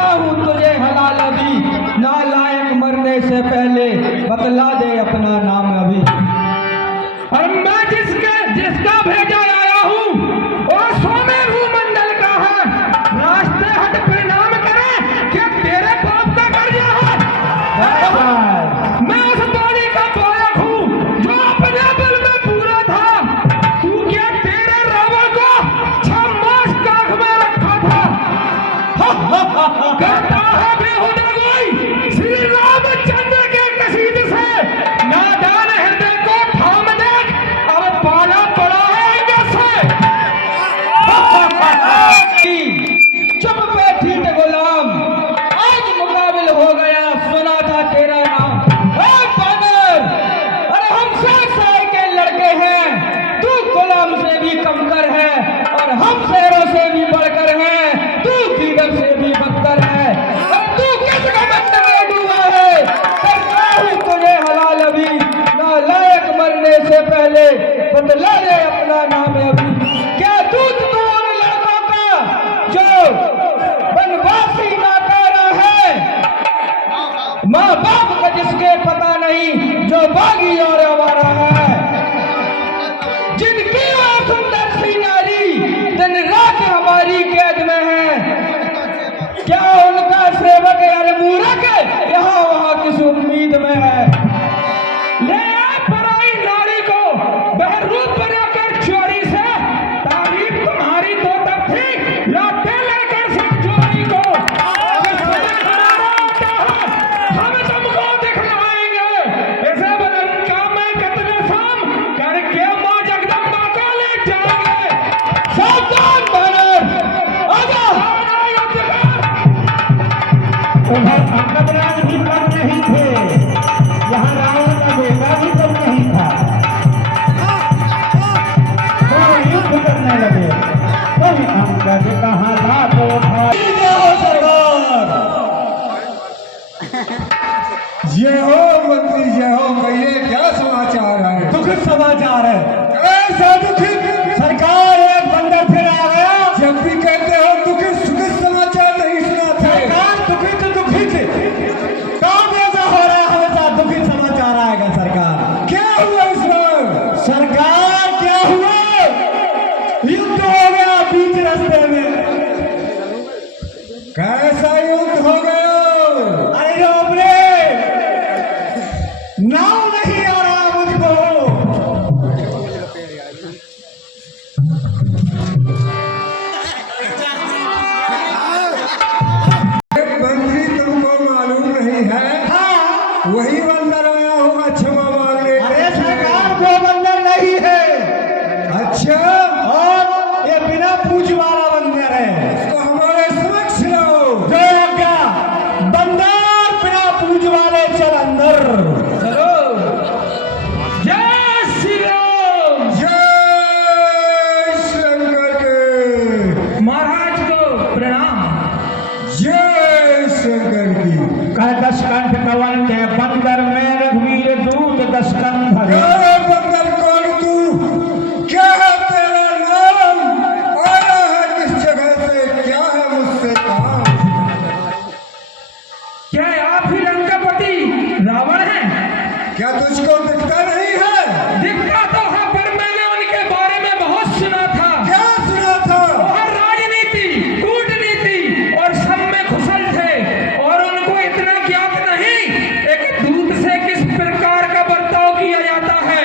कहता हूँ तुझे हलाल अभी, नालायक मरने से पहले बतला दे अपना नाम अभी। और मैं जिसका भेजा आया हूँ वो सोमे भूमंडल का है। रास्ते हट प्रणाम करे कि तेरे बाप का कर्जा है। मैं उस बाड़ी का बालक हूँ जो अपने बल में पूरा था। तू क्या तेरे रावण को 6 मास काख में रखा था? कहता है बेहुदा कोई श्री रामचंद्र के कसीद से नादान हृदय को थाम दे, अब पाला पड़ा है कैसे? चुप बैठी थे गुलाम, आज मुकाबिल हो गया, सुना था तेरा नाम। बादर, अरे हम साय के लड़के हैं, तू गुलाम से भी कमतर है और हम शेरों से भी बढ़कर है, तू कीड़र से भी बदतर है। तू किस घमंड में डूबा है? करता हूँ तुझे हलाल अभी, नालायक मरने से पहले बतला दे अपना नाम अभी। क्या दूध तू उन लड़कों का जो बनवासी नाकारा है, माँ बाप का जिसके पता नहीं, जो बागी और आवारा है, जिनकी वो सुंदर सी नारी दिन रात हमारी कैद में है? क्या उनका सेवक यार मूर्ख यहाँ वहाँ किस उम्मीद में है? ले आ पराई नारी को बहरूप बनाकर चोरी से, तारीफ तुम्हारी तो तब थी लाते लेकर सब चोरी को। हम तुमको दिखलाएंगे ऐसे बलंका में कितने शाम करके माँ जगदम्बा को ले जाएंगे। सावधान बानर, आजा। उधर अंगदराज भी कम नहीं थे, यहाँ रावण का बेटा भी कम नहीं था। तो युद्ध करने लगे, कोई अंगद कहाँ था तो था। जय हो मंत्री, जय हो। कहिए क्या समाचार है? दुखद समाचार है। ऐसा दुखित? सरकार एक बंदर फिर आ गया। जब भी कहते हो दुखित, सुखित समाचार नहीं सुनाते। सरकार दुखित दुखित काम ऐसा हो रहा है, हमेशा दुखित समाचार आएगा। सरकार क्या हुआ इस बार? सरकार क्या हुआ? युद्ध हो गया बीच रास्ते में। कैसा युद्ध हो गया? अरे रोब रे, नाव नहीं आ रहा मुझको। मंत्री तुमको मालूम नहीं है? हाँ, वही बंदर आया होगा क्षमा मांगने। अरे सरकार वो बंदर नहीं है। अच्छा, और ये बिना पूछ वाला बंदर है। तो हमारे समक्ष लाओ। जो क्या बंदर बिना पूछ वाले चल अंदर। चलो। जय श्री राम। जय शंकर के। महाराज को प्रणाम। जय शंकर की। कह दशकंठ कवन के बंदर में रघुवीर दूत दशकंठ। क्या बंदर कौन तू? क्या है तेरा नाम? आया है किस जगह से? क्या है मुझसे काम? क्या आप ही लंकापति रावण हैं? क्या तुझको दिखता नहीं है? दिखता तो है, पर मैंने उनके बारे में बहुत सुना था। क्या सुना था? वह राजनीति, कूटनीति और सब में कुशल थे, और उनको इतना ज्ञात नहीं एक दूत से किस प्रकार का बर्ताव किया जाता है।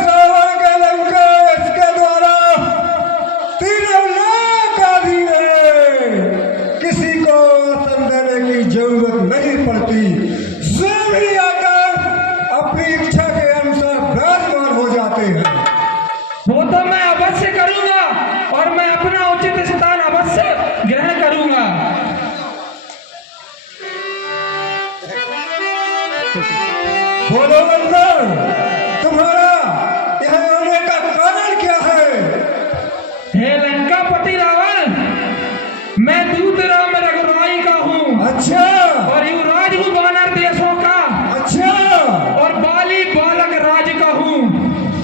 रावण के लंका इसके द्वारा 3 लाख आदमी है। किसी को आसन देने की जरूरत नहीं पड़ती। स्वयं ही आकर अपनी इच्छा के अनुसार विराजमान हो जाते हैं। वो तो मैं अवश्य करूंगा, और मैं अपना उचित स्थान अवश्य ग्रहण करूंगा। बोलो बंदर, तुम्हारा यहाँ आने का कारण क्या है? हे लंकापति रावण, मैं दूत राम रघुराई का हूँ। अच्छा, और युवराज हूँ वानर देशों का। अच्छा, और बाली बालक राज का हूँ।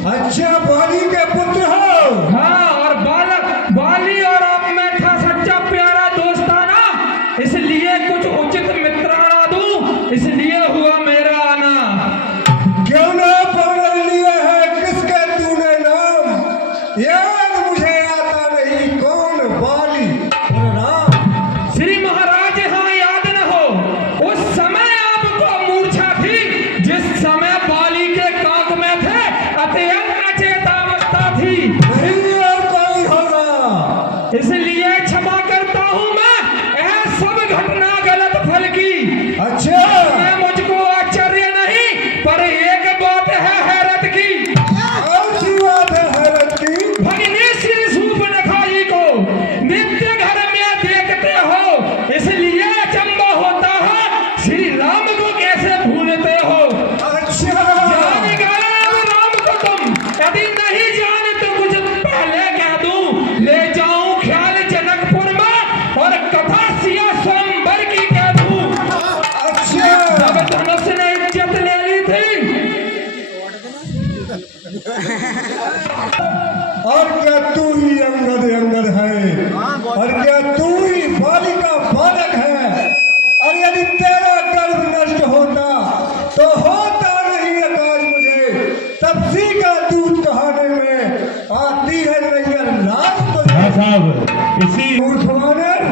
अच्छा, बाली के पुत्र हो? हाँ, और बालक बाली और आप में था सच्चा प्यारा दोस्ताना, इसलिए सब घटना गलत फल की। अच्छा, मैं मुझको आश्चर्य नहीं, पर एक बात है हैरत की। कौन सी बात है हैरत की? भगिनी श्री सूर्पनखा जी को नित्य घर में देखते हो, इसलिए अचंभा होता है श्री राम को कैसे भूलते हो। अच्छा, जान गए राम को तुम, यदि नहीं जाने तो कुछ पहले कह दूं, ले जाऊं ख्याल जनकपुर में और कथा सिया स्वयंवर की कह दूं। अच्छा, तब धनुष ने इज्जत ले ली थी। और क्या तू ही अंगद है, और क्या तू ही बालिका बालक है। और यदि तेरा गर्भ नष्ट होता तो होता नहीं आकाश मुझे, तपसी का दूध कहाने में आती है नैयर लाश तुझे। साहब इसी मूर्ख वानर,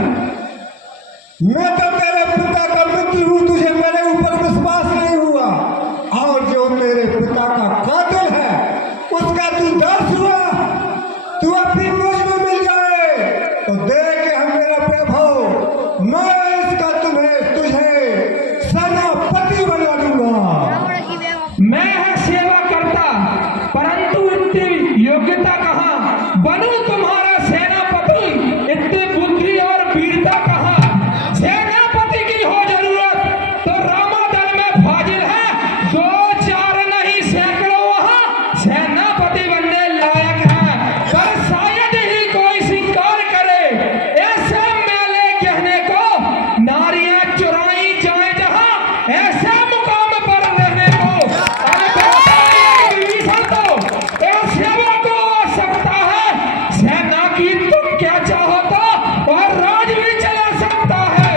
मैं तो तेरे पिता का मित्र हूँ, तुझे मेरे ऊपर विश्वास नहीं हुआ। और जो मेरे पिता का कातिल है उसका तू दर्श हुआ, तू अपनी मुझ में मिल जाए तो देख हम मेरा प्रभु, मैं इसका तुझे सेनापति बना दूंगा। मैं है सेवा करता, परंतु इतनी योग्यता कहाँ, बनूं तुम्हारा सेनापति, इतनी बुद्धि और वीरता कहाँ। सेनापति की हो जरूरत तो रामादल में फाजिल है, 2-4 नहीं सैकड़ों वहाँ सेनापति बनने लायक है। पर शायद ही कोई स्वीकार करे ऐसे मेले कहने को, नारियां चुराई जाए जहाँ ऐसे मुकाम पर रहने को। विभीषण तो इस सेवा को सकता है, सेना की तुम क्या चाहो तो और राज भी चला सकता है।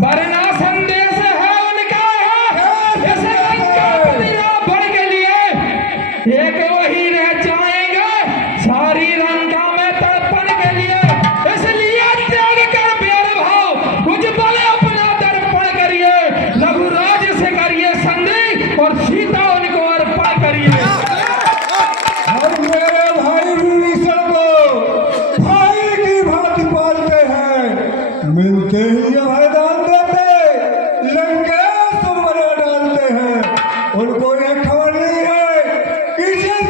वरना संदेश है उनका है, जैसे लंका पतिना बढ़ के लिए एक वही रह जाएंगे सारी लंका में तड़पण के लिए। इसलिए त्याग कर बेर भाव, कुछ बल अपना दर्पण करिए, रघुराज से करिए संधि और सीता उनको अर्पण करिए। हम मेरे भाई विभीषण को भाई की भांति पालते हैं, मिलते ही अभयदान देते, लंकेश्वर बना डालते हैं। उनको यह खबर नहीं है कि जिस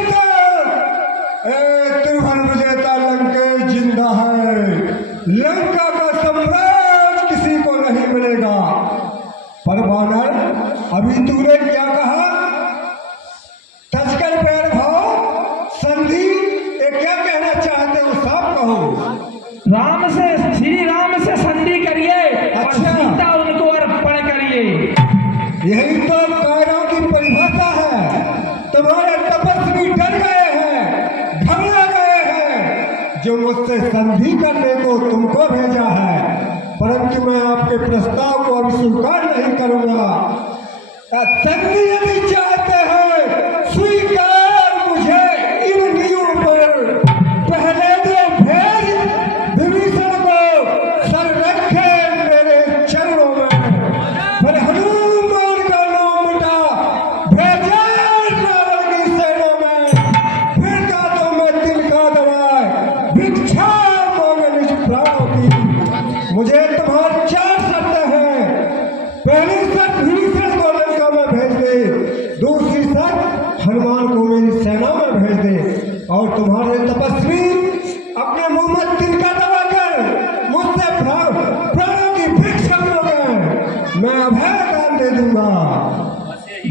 त्रिभुवन विजेता लंकेश जिंदा है, लंका का साम्राज्य किसी को नहीं मिलेगा। पर वानर, अभी तूने क्या कहा? तस्कर पैर भाव संधि, ये क्या कहना चाहते हो, साफ कहो। राम से, श्री राम से संधि करिए और अच्छा। सीता उनको अर्पण करिए। यही तो कायरों की परिभाषा है। तुम्हारे तपस्वी डर गए हैं, घबरा गए हैं, जो मुझसे संधि करने को तुमको भेजा है, परंतु मैं आपके प्रस्ताव को अभी स्वीकार नहीं करूंगा। संधि यदि चाहते हैं स्वीकार मुझे इन नियों पर पहले दो भेज विभीषण को, सर रखे मेरे चरणों में, पर हनुमान का नाम मिटा भेजा रावण की सेना में, फिर का तो मैं दिल का दबाए भिक्षा मांगे निज प्राणों की। मुझे तुम्हारी 4 शर्तें हैं। पहली शर्त विभीषण को लंका में भेज दे, दूसरी शर्त हनुमान को मेरी सेना में भेज दे, और तुम्हारे तपस्वी अपने मुंह में तिनका दबाकर मुझसे प्राणों की भिक्षा मांगे, मैं अभय दान दे दूंगा।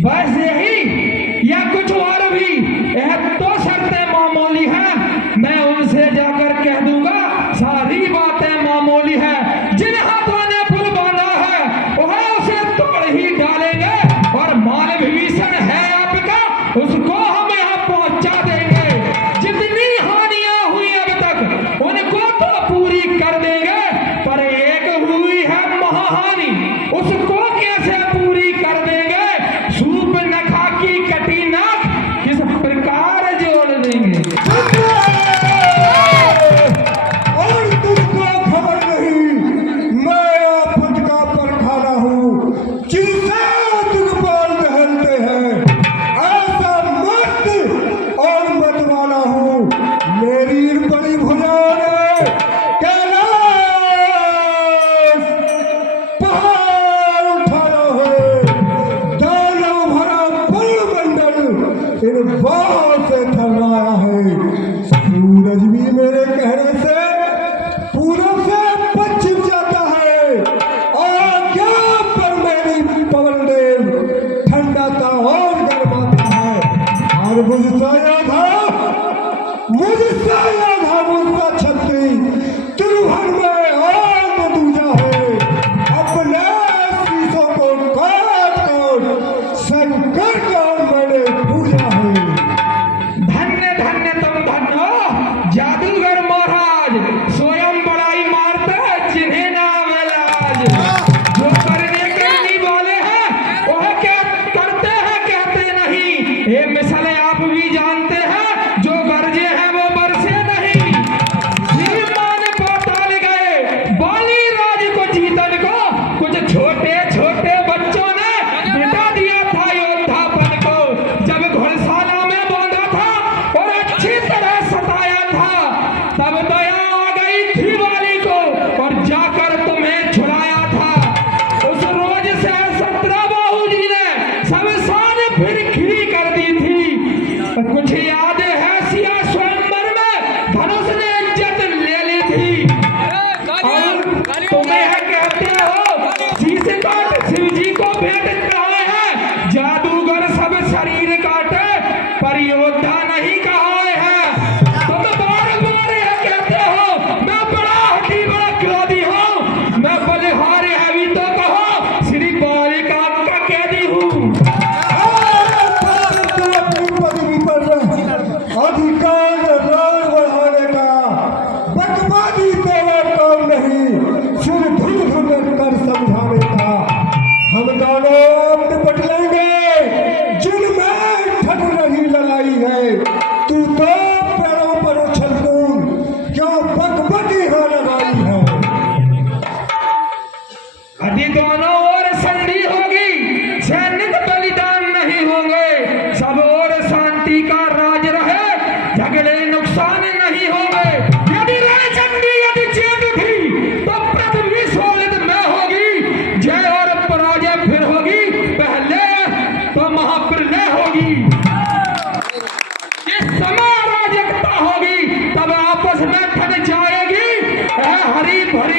बस यही या कुछ और भी? यह तो शर्तें मामूली हैं, मैं उनसे जाकर कह दूंगा सारी बातें मामूली है। जिन हाथों ने पुल बांधा है वह उसे तोड़ ही डालेंगे, और माल विभीषण है आपका उसको हम यहाँ पहुंचा देंगे। जितनी हानियां हुई अब तक उनको तो पूरी कर देंगे, पर एक हुई है महाहानि, उसको कैसे पूरी कर देंगे? सूर्पनखा की कटी नाक किस प्रकार जोड़ देंगे? और तुझको खबर नहीं, मैं आफत का परखाना हूँ, जिसे दिग्पाल कहते हैं। ऐसा मस्त और मतवाला हूँ, मेरी इन बड़ी भुजाओं ने कैलाश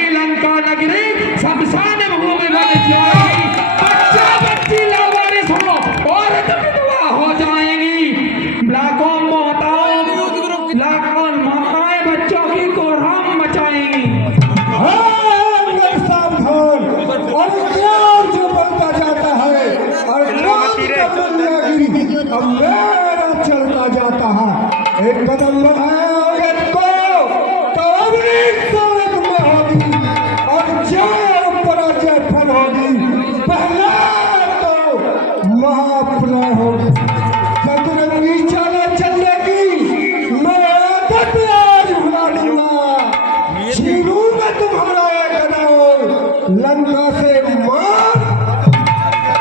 वही लंका नगरी शमशान भूमि बन जाएगी। बच्चा बच्ची लावारिस हो, औरत विधवा हो जाएंगी। लाखों माताएं बच्चों की कोहराम मचाएंगी। सावधान। और ज्ञान जो बढ़ता जाता है और ज्ञान का बुनियादी अब मेरा चलता जाता है। एक कदम बढ़ाया को तो अगली सड़क में होगी और जय पराजय फल होगी। पहले तो महाप्रलय होगी। सतरंगी चाला चलने की मैं आदत आज भुला दूंगा। छीनूंगा तुम्हारा कदम, लंका से मार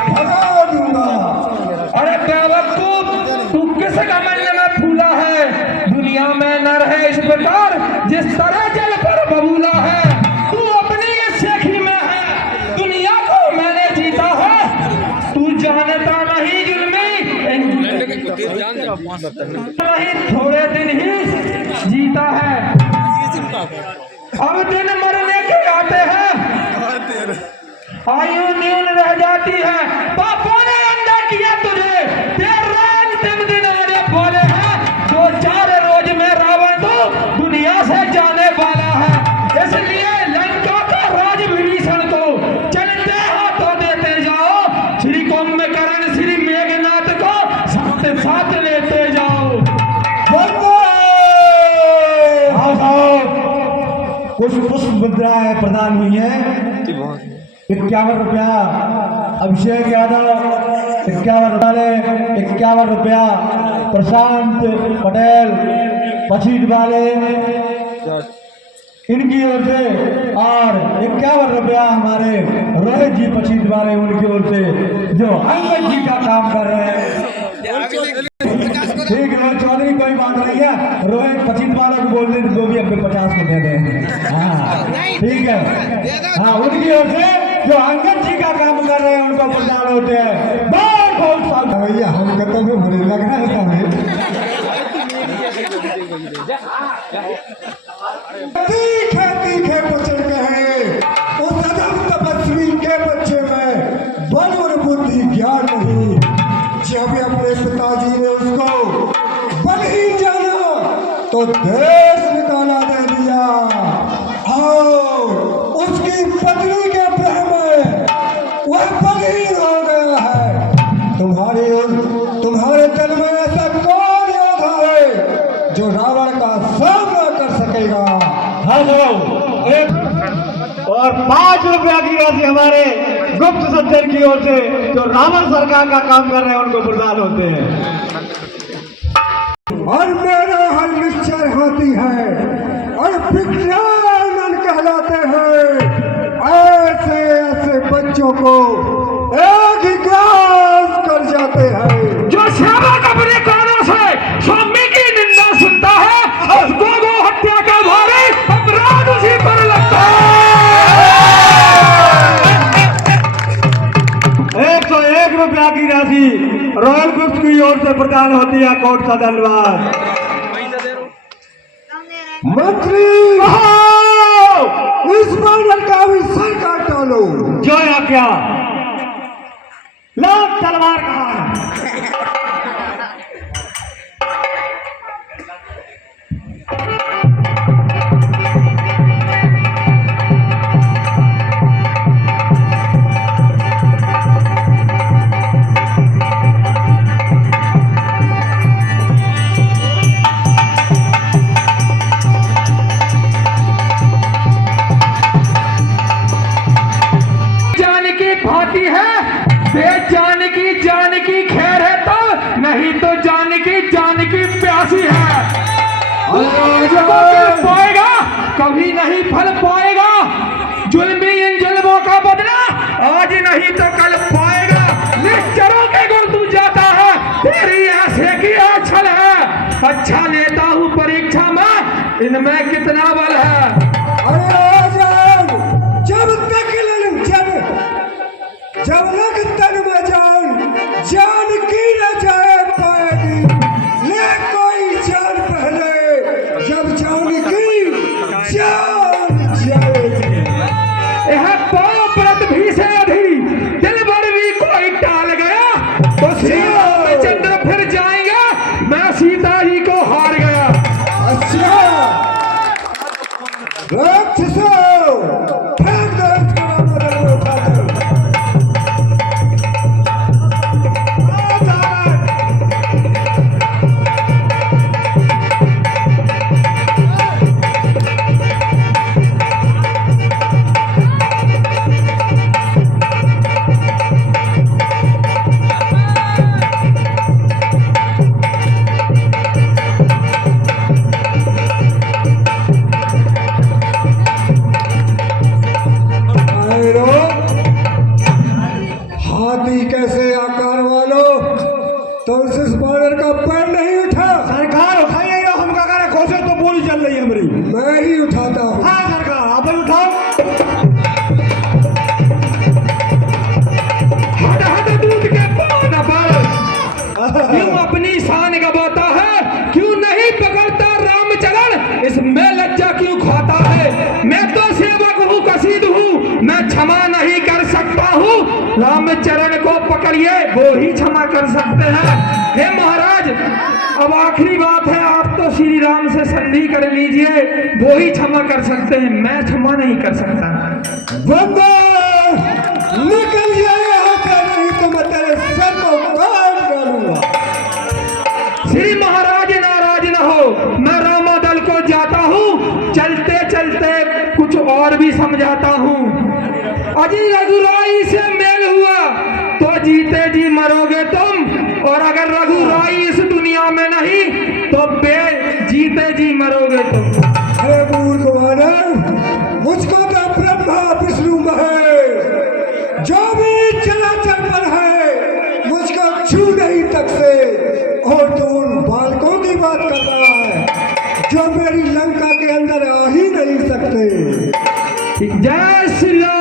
भगा दूंगा। अरे बेवकूफ, तू किस कमंड में फूला है? दुनिया में नर है इस प्रकार जिस तरह जल पर बबूला है। तू अपनी इस शेखी में है, दुनिया को मैंने जीता है। तू जानता नहीं जुल्मी नहीं थोड़े दिन ही जीता है। अब दिन मरने के आते हैं, आयु न्यून रह जाती है। पापों ने अंधा किया तुझे, तेरा अंतिम दिन आने वाले हैं। 2-4 रोज में रावण तो दुनिया से जाने वाला है। इसलिए लंका का राज विभीषण को चलते हाथों देते जाओ। श्री कुंभकर्ण श्री मेघनाथ को साथ साथ लेते जाओ। कुछ पुष्प मुद्राएं प्रदान हुई है। 51 रुपया अभिषेक यादव, 51 रुपया प्रशांत पटेल पछीट वाले इनकी ओर से, और 51 रुपया हमारे रोहित जी पछीट वाले उनकी ओर से जो अंगद जी का काम कर रहे हैं। ठीक है चौधरी, कोई बात नहीं है। रोहित पछीट वालों को बोल दे जो भी हमको 50 को दे दें। हाँ ठीक है। हाँ उनकी ओर से जो अंगद जी का काम कर रहे हैं उनको प्रदान होते हैं। बहुत भैया हम कहते हैं बुरे लग रहा है हमें। तीखे बचन कहे उस अदम तपस्वी के बच्चे में बल और बुद्धि ज्ञान नहीं। जब अपने पिताजी ने उसको बल ही जाना तो देश निकाला दे दिया। और उसकी पत्नी के प्रेम में वह बली हो गया है। तुम्हारे दल में ऐसा कौन योद्धा है जो रावण का सामना कर सकेगा? हेलो और 5 रुपया की राशि हमारे गुप्त सज्जन की ओर से जो रावण सरकार का काम कर रहे हैं उनको प्रदान होते हैं। और मेरा हर निश्चय हाथी है और विज्ञान कहलाते हैं। ऐसे ऐसे बच्चों को एक ही ग्रास कर जाते हैं। जो सेवक अपने कानों से स्वामी की निंदा सुनता है उसको गो हत्या का भारी अपराध उसी पर लगता है। 101 रुपया की राशि रॉयल ग्रुप्स की ओर से प्रदान होती है। कोर्ट का धन्यवाद। मंत्री इस बार का भी सर काट डालो। जो या क्या लो तलवार कहाँ? जानकी खैर है तो नहीं तो जानकी प्यासी है। पाएगा कभी नहीं फल पाएगा। जुल्मी इन जुल्मों का बदला आज नहीं तो कल पाएगा। निश्चरों के गुण तू जाता है, तेरी ऐसे की आछल है। अच्छा लेता हूँ परीक्षा में, इनमें कितना बल है। जब लग तन में जान की न जाए पाएगी। ले कोई जान पहले जब जान की जान जाए। पकड़िए, वो ही क्षमा कर सकते हैं। हे महाराज, अब आखिरी बात है, आप तो श्री राम से संधि कर लीजिए, वो ही क्षमा कर सकते हैं, मैं क्षमा नहीं कर सकता। बंदर निकल जाए यहाँ से, नहीं तो मैं तेरे सर को काट डालूंगा। श्री महाराज नाराज न हो, मैं रामादल को जाता हूँ, चलते चलते कुछ और भी समझाता हूँ। अजी रघुराई से मेल हुआ तो जीते जी मरोगे तुम, और अगर रघुराई इस दुनिया में नहीं तो जीते जी मरोगे तुम। अरे मूर्ख वानर, मुझको तो ब्रह्मा विष्णु महेश जो भी चराचर पर है मुझको छू नहीं सकते, और तो उन बालकों की बात कर रहा है जो मेरी लंका के अंदर आ ही नहीं सकते। जय श्री राम।